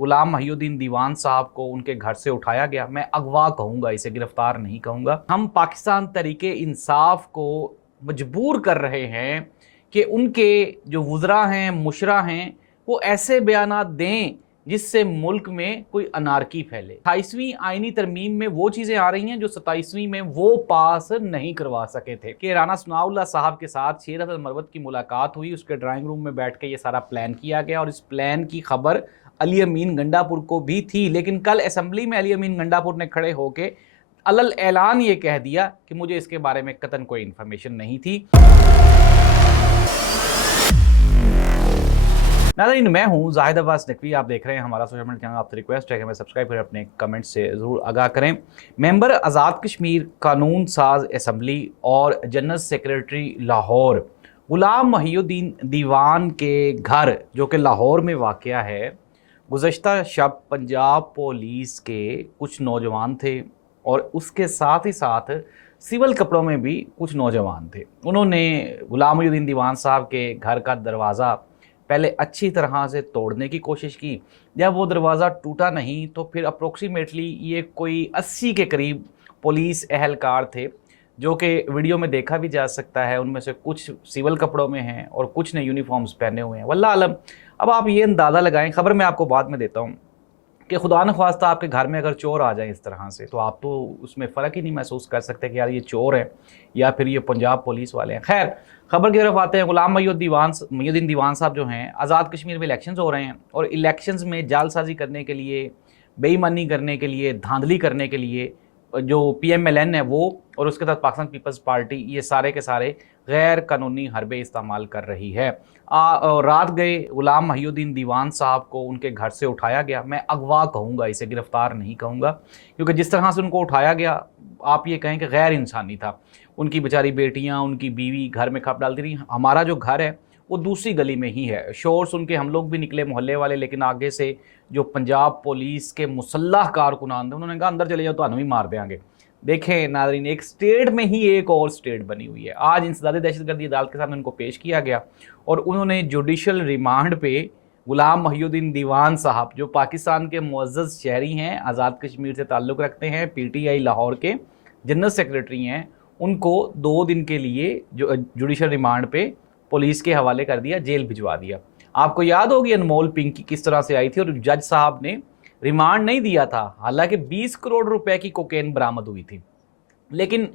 गुलाम महिउद्दीन दीवान साहब को उनके घर से उठाया गया। मैं अगवा कहूँगा, इसे गिरफ्तार नहीं कहूँगा। हम पाकिस्तान तरीके इंसाफ को मजबूर कर रहे हैं कि उनके जो वुज़रा हैं, मुशरा हैं, वो ऐसे बयानात दें जिससे मुल्क में कोई अनारकी फैले। 28वीं आईनी तरमीम में वो चीज़ें आ रही हैं जो 27वीं में वो पास नहीं करवा सके थे कि राना सनाउल्लाह साहब के साथ शेर हसन मरवत की मुलाकात हुई, उसके ड्राइंग रूम में बैठ के ये सारा प्लान किया गया और इस प्लान की खबर अली अमीन गंडापुर को भी थी। लेकिन कल असम्बली में अली अमीन गंडापुर ने खड़े होकर अलल ऐलान ये कह दिया कि मुझे इसके बारे में कतन कोई इन्फॉर्मेशन नहीं थी। नाज़रीन, मैं हूँ जाहिद अब्बास नकवी, आप देख रहे हैं हमारा सोशल मीडिया चैनल। आपसे रिक्वेस्ट है कि हमें सब्सक्राइब करें, अपने कमेंट से ज़रूर आगाह करें। मेंबर आज़ाद कश्मीर कानून साज असम्बली और जनरल सेक्रेटरी लाहौर गुलाम महिउद्दीन दीवान के घर, जो कि लाहौर में वाक़या है, गुज़श्ता शब पंजाब पुलिस के कुछ नौजवान थे और उसके साथ ही साथ सिविल कपड़ों में भी कुछ नौजवान थे। उन्होंने गुलाम महिउद्दीन दीवान साहब के घर का दरवाज़ा पहले अच्छी तरह से तोड़ने की कोशिश की। जब वो दरवाज़ा टूटा नहीं तो फिर अप्रोक्सीमेटली ये कोई 80 के करीब पुलिस एहलकार थे, जो कि वीडियो में देखा भी जा सकता है। उनमें से कुछ सिविल कपड़ों में हैं और कुछ ने यूनिफॉर्म्स पहने हुए हैं। वल्लाह आलम, अब आप ये अंदाज़ा लगाएं, खबर मैं आपको बाद में देता हूँ, कि खुदा न ख्वास्ता आपके घर में अगर चोर आ जाए इस तरह से, तो आप तो उसमें फ़र्क ही नहीं महसूस कर सकते कि यार ये चोर हैं या फिर ये पंजाब पुलिस वाले हैं। खैर, खबर की तरफ आते हैं। गुलाम महिउद्दीन दीवान साहब जो हैं, आज़ाद कश्मीर में इलेक्शंस हो रहे हैं और इलेक्शंस में जालसाजी करने के लिए, बेईमानी करने के लिए, धांधली करने के लिए जो PMLN है वो और उसके साथ पाकिस्तान पीपल्स पार्टी, ये सारे के सारे गैर कानूनी हरबे इस्तेमाल कर रही है। रात गए गुलाम महिउद्दीन दीवान साहब को उनके घर से उठाया गया। मैं अगवा कहूँगा, इसे गिरफ़्तार नहीं कहूँगा, क्योंकि जिस तरह से उनको उठाया गया, आप ये कहें कि गैर इंसानी था। उनकी बेचारी बेटियाँ, उनकी बीवी घर में खप डालती रही। हमारा जो घर है वो दूसरी गली में ही है। शोर सुन के हम लोग भी निकले, मोहल्ले वाले, लेकिन आगे से जो पंजाब पुलिस के मुसल्लह कारकुनान थे, उन्होंने कहा अंदर चले जाओ तो भी मार देंगे। देखें नाज़रीन, एक स्टेट में ही एक और स्टेट बनी हुई है। आज इंसदाद दहशतगर्दी अदालत के सामने उनको पेश किया गया और उन्होंने जुडिशल रिमांड पे गुलाम महिउद्दीन दीवान साहब, जो पाकिस्तान के मुअज़्ज़ज़ शहरी हैं, आज़ाद कश्मीर से ताल्लुक़ रखते हैं, PTI लाहौर के जनरल सेक्रेटरी हैं, उनको 2 दिन के लिए जो जुडिशल रिमांड पे पुलिस के हवाले कर दिया, जेल भिजवा दिया। आपको याद होगी अनमोल पिंकी किस तरह से आई थी और जज साहब ने रिमांड नहीं दिया था, हालांकि 20 करोड़ रुपए की कोकेन बरामद हुई थी। लेकिन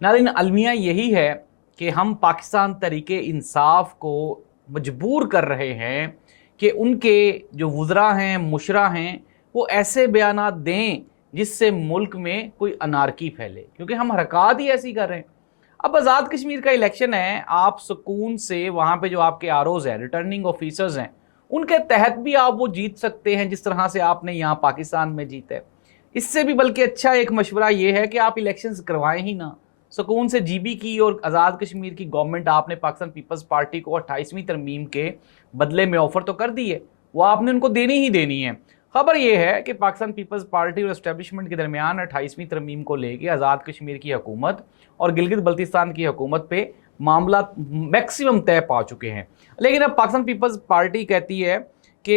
नाज़रीन, अलमिया यही है कि हम पाकिस्तान तरीके इंसाफ को मजबूर कर रहे हैं कि उनके जो वुज़रा हैं, मुशरा हैं, वो ऐसे बयानात दें जिससे मुल्क में कोई अनारकी फैले, क्योंकि हम हरकत ही ऐसी कर रहे हैं। अब आज़ाद कश्मीर का इलेक्शन है, आप सुकून से वहाँ पे जो आपके ROs हैं, रिटर्निंग ऑफिसर्स हैं, उनके तहत भी आप वो जीत सकते हैं जिस तरह से आपने यहाँ पाकिस्तान में जीते। इससे भी बल्कि अच्छा एक मशवरा ये है कि आप इलेक्शंस करवाएं ही ना। सुकून से GB की और आज़ाद कश्मीर की गवर्नमेंट, आपने पाकिस्तान पीपल्स पार्टी को 28वीं तरमीम के बदले में ऑफ़र तो कर दी है, वो आपने उनको देनी ही देनी है। खबर ये है कि पाकिस्तान पीपल्स पार्टी और एस्टेब्लिशमेंट के दरमियान 28वीं तरमीम को लेकर आज़ाद कश्मीर की हुकूमत और गिलगित बल्तिस्तान की हुकूमत पे मामला मैक्सिमम तय पा चुके हैं। लेकिन अब पाकिस्तान पीपल्स पार्टी कहती है कि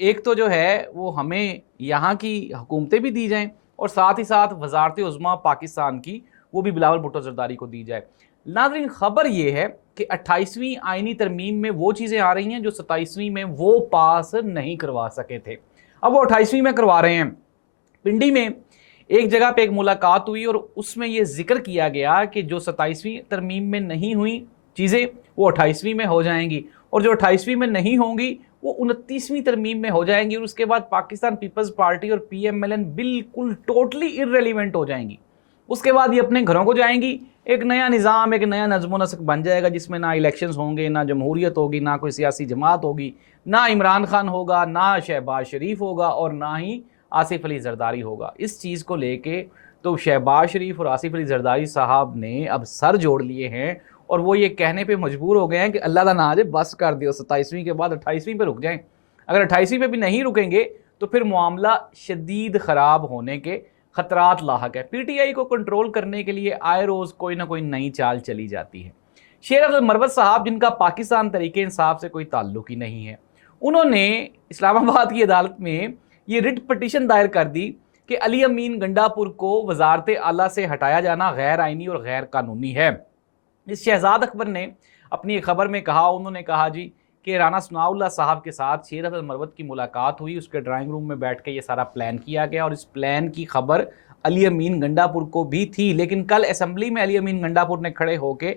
एक तो जो है वो हमें यहाँ की हुकूमतें भी दी जाएँ और साथ ही साथ वज़ारत उज़्मा पाकिस्तान की वो भी बिलावल भुट्टो ज़रदारी को दी जाए। नाज़रीन, खबर ये है कि 28वीं आईनी तरमीम में वो चीज़ें आ रही हैं जो 27वीं में वो पास नहीं करवा सके थे, अब वो 28वीं में करवा रहे हैं। पिंडी में एक जगह पे एक मुलाकात हुई और उसमें ये जिक्र किया गया कि जो 27वीं तरमीम में नहीं हुई चीज़ें वो 28वीं में हो जाएंगी और जो 28वीं में नहीं होंगी वो 29वीं तरमीम में हो जाएंगी और उसके बाद पाकिस्तान पीपल्स पार्टी और PMLN बिल्कुल टोटली इररेलीवेंट हो जाएंगी। उसके बाद ये अपने घरों को जाएंगी, एक नया निज़ाम, एक नया नज़्म नस्क बन जाएगा जिसमें ना इलेक्शंस होंगे, ना जमहूरियत होगी, ना कोई सियासी जमात होगी, ना इमरान खान होगा, ना शहबाज शरीफ होगा और ना ही आसिफ अली जरदारी होगा। इस चीज़ को लेके तो शहबाज शरीफ और आसिफ अली जरदारी साहब ने अब सर जोड़ लिए हैं और वो ये कहने पे मजबूर हो गए हैं कि अल्लाह दा नाज़ बस कर दियो, 27वीं के बाद 28वीं पे रुक जाएं। अगर 28वीं पे भी नहीं रुकेंगे तो फिर मामला शदीद ख़राब होने के ख़तरात लाहक है। PTI को कंट्रोल करने के लिए आए रोज़ कोई ना कोई नई चाल चली जाती है। शेर हसन मरवत साहब, जिनका पाकिस्तान तरीके इंसाफ से कोई ताल्लुक ही नहीं है, उन्होंने इस्लामाबाद की अदालत में یہ رٹ پٹیشن دائر کر دی کہ علی امین گنڈاپور کو وزارت اعلیٰ سے ہٹایا جانا غیر آئینی اور غیر قانونی ہے۔ اس شہزاد اکبر نے اپنی ایک خبر میں کہا، انہوں نے کہا جی کہ رانا ثناء اللہ صاحب کے ساتھ شیر احمد مروت کی ملاقات ہوئی، اس کے ڈرائنگ روم میں بیٹھ کے یہ سارا پلان کیا گیا، اور اس پلان کی خبر علی امین گنڈاپور کو بھی تھی، لیکن کل اسمبلی میں علی امین گنڈاپور نے کھڑے ہو کے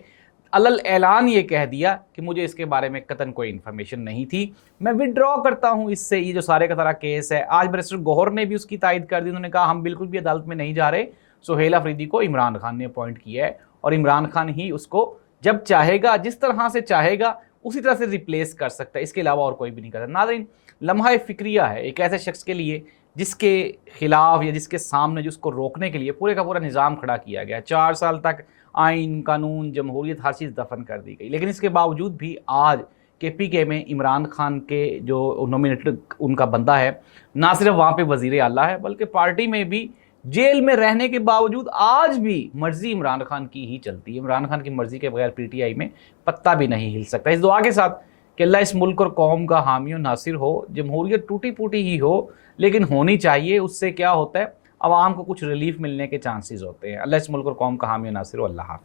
علل اعلان یہ کہہ دیا کہ مجھے اس کے بارے میں قطعاً کوئی انفارمیشن نہیں تھی، میں وڈرا کرتا ہوں اس سے، یہ جو سارے کا سارا کیس ہے۔ آج بیرسٹر گوہر نے بھی اس کی تائید کر دی، انہوں نے کہا ہم بالکل بھی عدالت میں نہیں جا رہے، سہیل افریدی کو عمران خان نے اپوائنٹ کیا ہے، اور عمران خان ہی اس کو جب چاہے گا، جس طرح سے چاہے گا اسی طرح سے ریپلیس کر سکتا ہے، اس کے علاوہ اور کوئی بھی نہیں کر سکتا۔ ناظرین، لمحہ فکریہ ہے ایک ایسے شخص کے لیے جس کے خلاف یا جس کے سامنے جس کو روکنے کے لیے پورے کا پورا نظام کھڑا کیا گیا، 4 سال تک آئین، قانون، جمہوریت، ہر چیز دفن کر دی گئی، لیکن اس کے باوجود بھی آج کے پی کے میں عمران خان کے جو نومینیٹڈ ان کا بندہ ہے، نہ صرف وہاں پہ وزیر اعلیٰ ہے بلکہ پارٹی میں بھی جیل میں رہنے کے باوجود آج بھی مرضی عمران خان کی ہی چلتی ہے۔ عمران خان کی مرضی کے بغیر پی ٹی آئی میں پتہ بھی نہیں ہل سکتا۔ اس دعا کے ساتھ کہ اللہ اس ملک اور قوم کا حامی و ناصر ہو، جمہوریت ٹوٹی پوٹی ہی ہو لیکن ہونی چاہیے، اس سے کیا ہوتا ہے عوام کو کچھ ریلیف ملنے کے چانسز ہوتے ہیں۔ اللہ اس ملک اور قوم کا حامی و ناصر ہو۔ اللہ حافظ۔